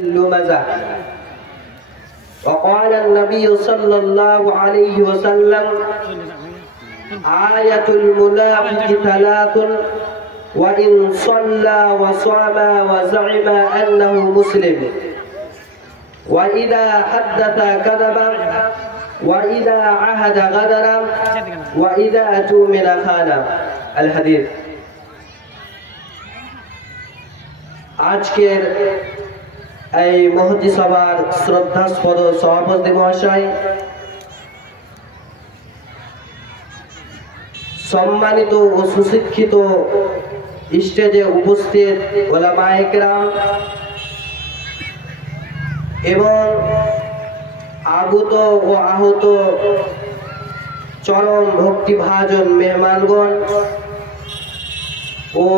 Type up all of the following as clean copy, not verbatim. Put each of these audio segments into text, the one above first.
اللمزة. وقال النبي صلى الله عليه وسلم: آية المنافق ثلاث: وإن صلى وصام وزعم أنه مسلم، وإذا حدث كذب، وإذا عهد غدر، وإذا اؤتمن خان। الحديث। আজকের এই মহতি সভার শ্রদ্ধাস্পদ সভাপতি মহাশয়, সম্মানিত ও সুশিক্ষিত স্টেজে উপস্থিত ওলামায়ে কেরাম এবং আগত ও আহত চরম ভক্তিভাজন মেহমানগণ ও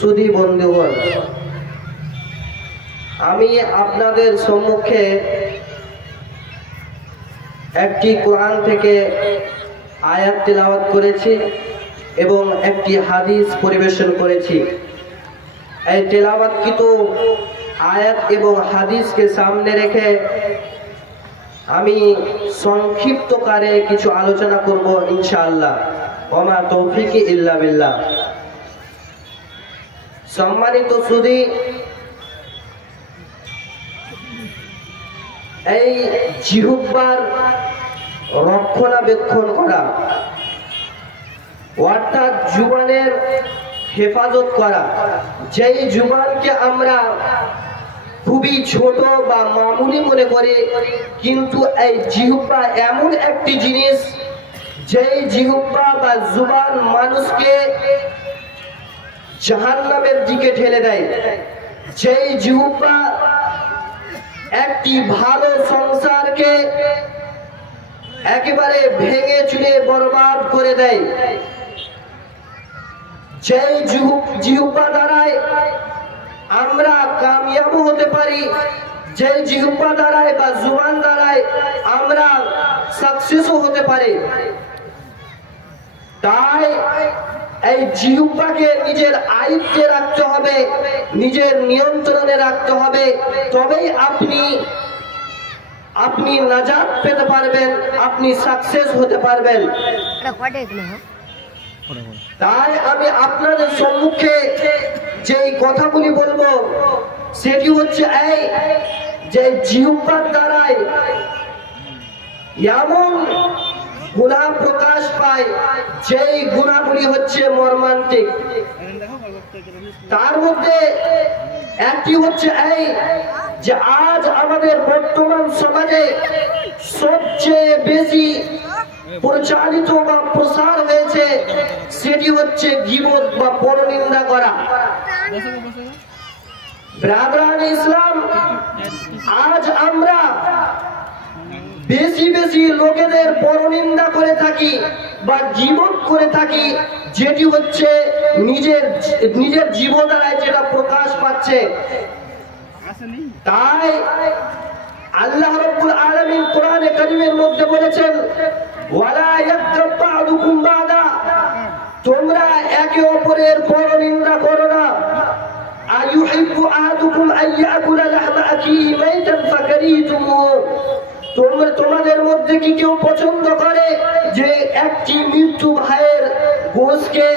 সুধী বন্ধুগণ, আমি আপনাদের সম্মুখে একটি কোরআন থেকে আয়াত তেলাওয়াত করেছি এবং একটি হাদিস পরিবেশন করেছি। এই তেলাওয়াতকৃত আয়াত এবং হাদিসকে সামনে রেখে আমি সংক্ষিপ্তকারে কিছু আলোচনা করব ইনশাআল্লাহ। ওমা তৌফিকি ইল্লা বিল্লাহ। সম্মানিত সুধী, এই জিহ্বার রক্ষণাবেক্ষণ করা অর্থাৎ জুবানের হেফাজত করা, যেই জুবানকে আমরা খুবই ছোট বা মামুলি মনে করি, কিন্তু এই জিহ্বা এমন একটি জিনিস যেই জিহ্বা বা জুবান মানুষকে জাহান্নামের দিকে ঠেলে দেয়। যেই জিহ্বা একটি ভালো সংসারকে একেবারে ভেঙে চুরে বরবাদ করে দেয়। যেই জিহ্বা দ্বারায় আমরা কামিয়াব হতে পারি, যেই জিহ্বা দ্বারায় বা জুবান দ্বারায় আমরা সাকসেসও হতে পারি। তাই এই জিহ্বাকে নিজের আয়ত্তে রাখতে হবে, নিজের নিয়ন্ত্রণে রাখতে হবে, তবেই আপনি নাজাত পেতে পারবেন, আপনি সাকসেস হতে পারবেন। তাই আমি আপনাদের সম্মুখে যেই কথাগুলি বলবো সেটি হচ্ছে এই যে জিহ্বার দ্বারাই এমন গুনাহ প্রকাশ পায় যেই গুনাহগুলি হচ্ছে মর্মান্তিক। তার মধ্যে একটি হচ্ছে এই যে আজ আমাদের বর্তমান সমাজে সবচেয়ে বেশি প্রচারিত বা প্রসার হয়েছে, সেটি হচ্ছে গীবত বা পরনিন্দা করা। ব্রাদারানে ইসলাম, আজ আমরা বেশি বেশি লোকেদের পরনিন্দা করে থাকি বা গীবত করে থাকি, যেটি হচ্ছে নিজের জীবন দ্বারাই যেটা প্রকাশ পাচ্ছে। তাই আল্লাহ রাব্বুল আলামিন কোরআনে কারীমের মধ্যে বলেছেন, ওয়ালা ইয়াগতাব বা'দুকুম বা'দা, তোমরা একে অপরের পরনিন্দা করো না। আইয়ুহিব্বু আহাদুকুম আইয়াকুলা লাহমা আখিহি মাইতান ফাকারিহতুমুহু, তোমাদের মধ্যে কি কেউ পছন্দ করে যে একটি মৃত্যু ভাইয়ের গোশকে?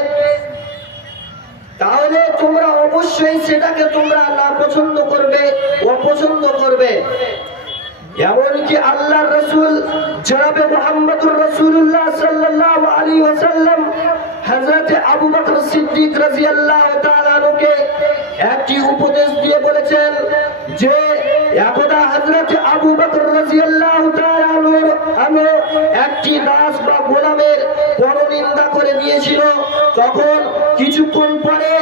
তাহলে তোমরা অবশ্যই সেটাকে তোমরা না পছন্দ করবে, অপছন্দ করবে। এমনকি আল্লাহর রাসূল জনাবে মুহাম্মদুর রাসূলুল্লাহ সাল্লাল্লাহু আলাইহি ওয়াসাল্লাম হযরত আবু বকর সিদ্দিক রাদিয়াল্লাহু তাআলা আনহুকে একটি উপদেশ দিয়ে বলেছেন যে একদা হযরত আবু বকর রাদিয়াল্লাহু তাআলা আনহু একটি দাস বা গোলামের পরনিন্দা করে দিয়েছিল। তখন কিছুক্ষণ পরে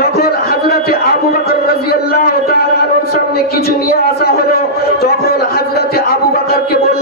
যখন হযরত আবু বকর রাদিয়াল্লাহু তাআলা আনহুর সামনে কিছু নিয়ে আসা হলো, তখন হযরত আবু বকরকে বললেন,